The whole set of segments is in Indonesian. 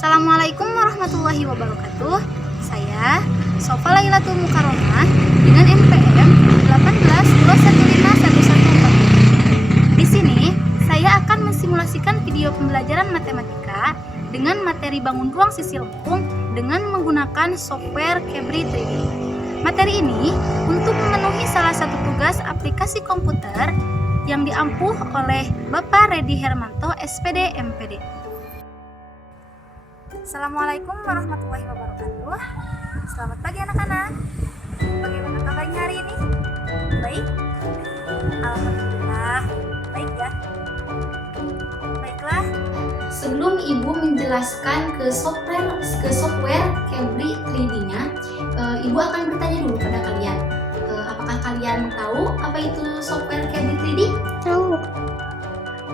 Assalamualaikum warahmatullahi wabarakatuh. Saya Sofa Lailatul Mukarramah dengan NPM 18215114. Di sini saya akan mensimulasikan video pembelajaran matematika dengan materi bangun ruang sisi lengkung dengan menggunakan software Cabri 3D. Materi ini untuk memenuhi salah satu tugas aplikasi komputer yang diampuh oleh Bapak Redi Hermanto, SPD, MPD. Assalamualaikum warahmatullahi wabarakatuh. Selamat pagi anak-anak. Bagaimana kabarnya hari ini? Baik? Alhamdulillah. Baik ya. Baiklah. Sebelum Ibu menjelaskan ke software Cabri 3D-nya, Ibu akan bertanya dulu pada kalian. Apakah kalian tahu apa itu software Cabri 3D? Tahu.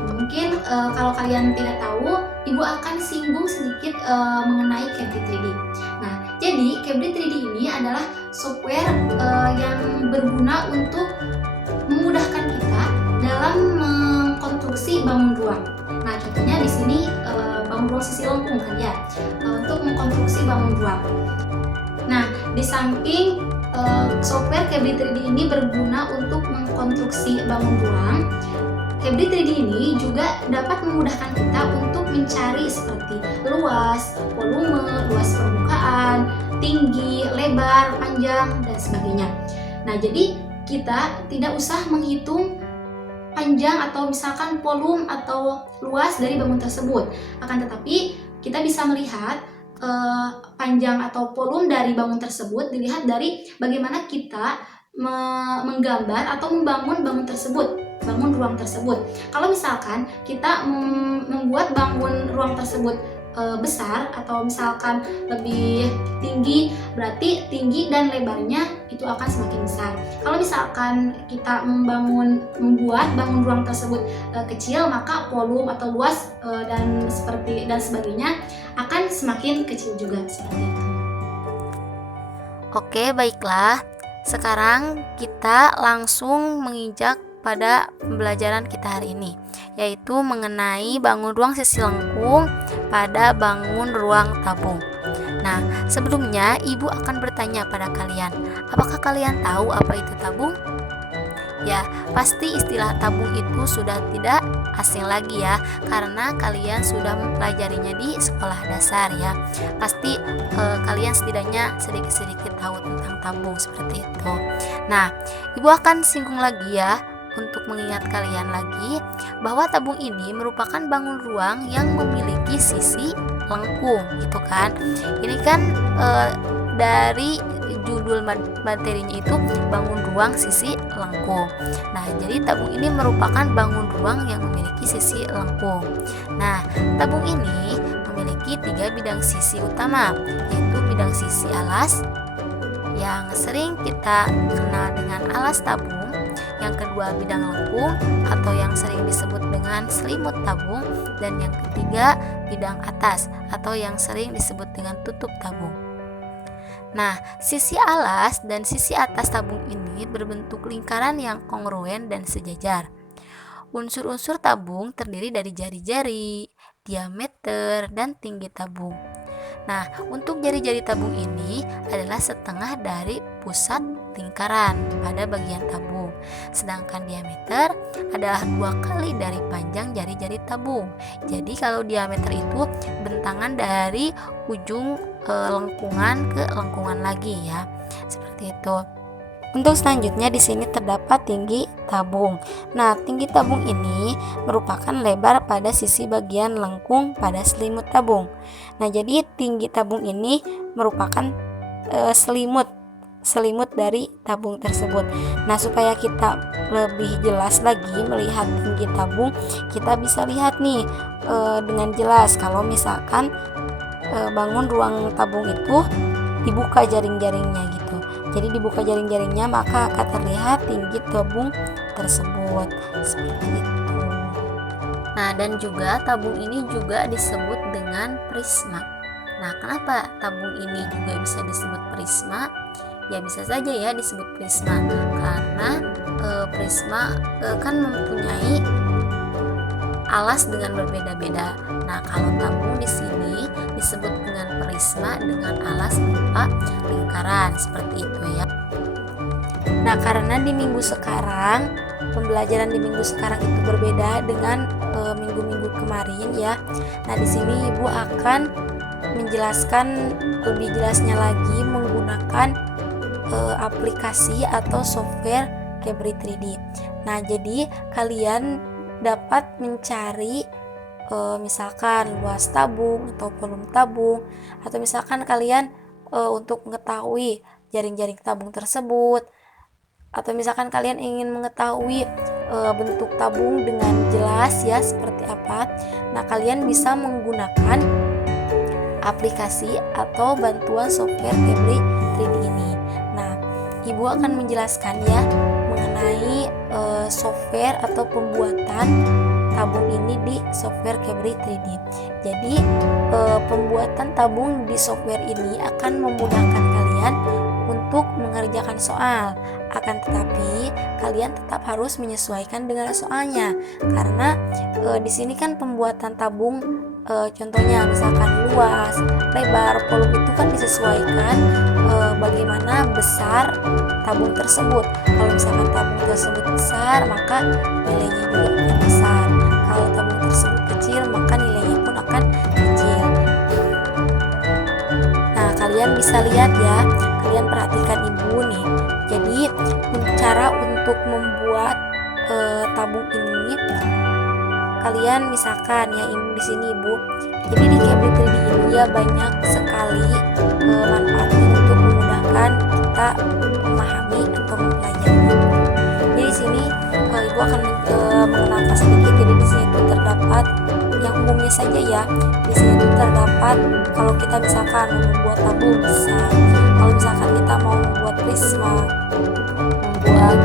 Mungkin kalau kalian tidak tahu, Ibu akan singgung sedikit mengenai Cabri 3D. Nah, jadi Cabri 3D ini adalah software yang berguna untuk memudahkan kita dalam mengkonstruksi bangun ruang. Nah, contohnya di sini bangun ruang sisi lengkung kan ya, untuk mengkonstruksi bangun ruang. Nah, di samping software Cabri 3D ini berguna untuk mengkonstruksi bangun ruang, Cabri 3D ini juga dapat memudahkan kita untuk mencari seperti luas, volume, luas permukaan, tinggi, lebar, panjang, dan sebagainya. Nah, jadi kita tidak usah menghitung panjang atau misalkan volume atau luas dari bangun tersebut. Akan tetapi kita bisa melihat panjang atau volume dari bangun tersebut dilihat dari bagaimana kita menggambar atau membangun bangun ruang tersebut. Kalau misalkan kita membuat bangun ruang tersebut besar atau misalkan lebih tinggi, berarti tinggi dan lebarnya itu akan semakin besar. Kalau misalkan kita membuat bangun ruang tersebut kecil, maka volume atau luas dan sebagainya akan semakin kecil juga seperti itu. Oke, baiklah. Sekarang kita langsung menginjak pada pembelajaran kita hari ini, yaitu mengenai bangun ruang sisi lengkung pada bangun ruang tabung. Nah, sebelumnya Ibu akan bertanya pada kalian, apakah kalian tahu apa itu tabung? Ya, pasti istilah tabung itu sudah tidak asing lagi ya, karena kalian sudah mempelajarinya di sekolah dasar ya. Pasti kalian setidaknya sedikit-sedikit tahu tentang tabung seperti itu. Nah, Ibu akan singgung lagi ya, untuk mengingat kalian lagi bahwa tabung ini merupakan bangun ruang yang memiliki sisi lengkung, gitu kan. Ini kan dari judul materinya itu bangun ruang sisi lengkung. Nah, jadi tabung ini merupakan bangun ruang yang memiliki sisi lengkung. Nah, tabung ini memiliki 3 bidang sisi utama, yaitu bidang sisi alas yang sering kita kenal dengan alas tabung, yang kedua bidang lengkung atau yang sering disebut dengan selimut tabung, dan yang ketiga bidang atas atau yang sering disebut dengan tutup tabung. Nah, sisi alas dan sisi atas tabung ini berbentuk lingkaran yang kongruen dan sejajar. Unsur-unsur tabung terdiri dari jari-jari, diameter, dan tinggi tabung. Nah, untuk jari-jari tabung ini adalah setengah dari pusat lingkaran pada bagian tabung, sedangkan diameter adalah 2 kali dari panjang jari-jari tabung. Jadi kalau diameter itu bentangan dari ujung lengkungan ke lengkungan lagi ya, seperti itu. Untuk selanjutnya di sini terdapat tinggi tabung. Nah, tinggi tabung ini merupakan lebar pada sisi bagian lengkung pada selimut tabung. Nah, jadi tinggi tabung ini merupakan selimut dari tabung tersebut. Nah, supaya kita lebih jelas lagi melihat tinggi tabung, kita bisa lihat nih dengan jelas kalau misalkan bangun ruang tabung itu dibuka jaring-jaringnya gitu. Jadi dibuka jaring-jaringnya maka akan terlihat tinggi tabung tersebut seperti itu. Nah, dan juga tabung ini juga disebut dengan prisma. Nah, kenapa tabung ini juga bisa disebut prisma? Ya bisa saja ya disebut prisma karena prisma kan mempunyai alas dengan berbeda-beda. Nah, kalau tabung di sini disebut dengan prisma dengan alas berupa lingkaran seperti itu ya. Nah, karena di minggu sekarang pembelajaran di minggu sekarang itu berbeda dengan minggu-minggu kemarin ya. Nah, di sini Ibu akan menjelaskan lebih jelasnya lagi menggunakan aplikasi atau software Cabri 3D. Nah, jadi kalian dapat mencari misalkan luas tabung atau volume tabung, atau misalkan kalian untuk mengetahui jaring-jaring tabung tersebut, atau misalkan kalian ingin mengetahui bentuk tabung dengan jelas ya seperti apa. Nah, kalian bisa menggunakan aplikasi atau bantuan software Cabri 3D ini. Nah, Ibu akan menjelaskan ya mengenai software atau pembuatan tabung ini di software Cabri 3D. Jadi pembuatan tabung di software ini akan memudahkan kalian untuk mengerjakan soal. Akan tetapi kalian tetap harus menyesuaikan dengan soalnya, karena di sini kan pembuatan tabung contohnya misalkan luas, lebar, volume itu kan disesuaikan bagaimana besar tabung tersebut. Kalau misalkan tabung tersebut besar, maka nilainya juga akan besar. Kalau tabung tersebut kecil, maka nilainya pun akan kecil. Nah, kalian bisa lihat ya, kalian perhatikan Ibu nih. Jadi cara untuk membuat tabung ini, kalian misalkan ya di sini Ibu. Jadi di Cabri 3D ini ya banyak sekali manfaatnya untuk memudahkan kita memahami atau mempelajari. Jadi di sini Ibu akan mengenalkan sedikit. Jadi di sini itu terdapat yang umumnya saja ya. Di sini itu terdapat kalau kita misalkan membuat tabung bisa. Kalau misalkan kita mau membuat prisma, membuat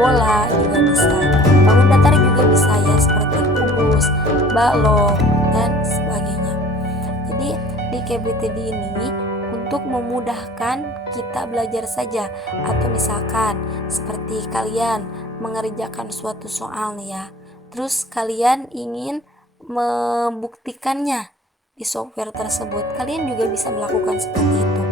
bola juga bisa. Bangun datar juga bisa ya, seperti kubus, balok dan sebagainya. Jadi di Cabri 3D ini untuk memudahkan kita belajar saja, atau misalkan seperti kalian mengerjakan suatu soal nih ya, terus kalian ingin membuktikannya di software tersebut, kalian juga bisa melakukan seperti itu.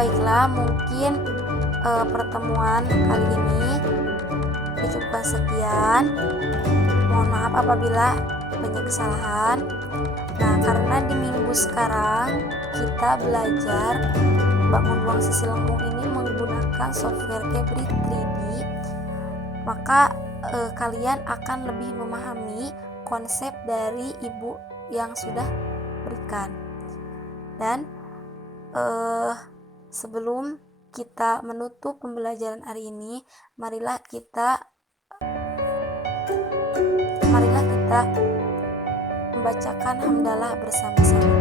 baiklah, mungkin pertemuan kali ini dicukupkan sekian. Mohon maaf apabila banyak kesalahan. Nah, karena di minggu sekarang kita belajar bangun ruang sisi lengkung ini menggunakan software Cabri 3D, maka kalian akan lebih memahami konsep dari ibu yang sudah berikan. Dan sebelum kita menutup pembelajaran hari ini, marilah kita membacakan hamdalah bersama-sama.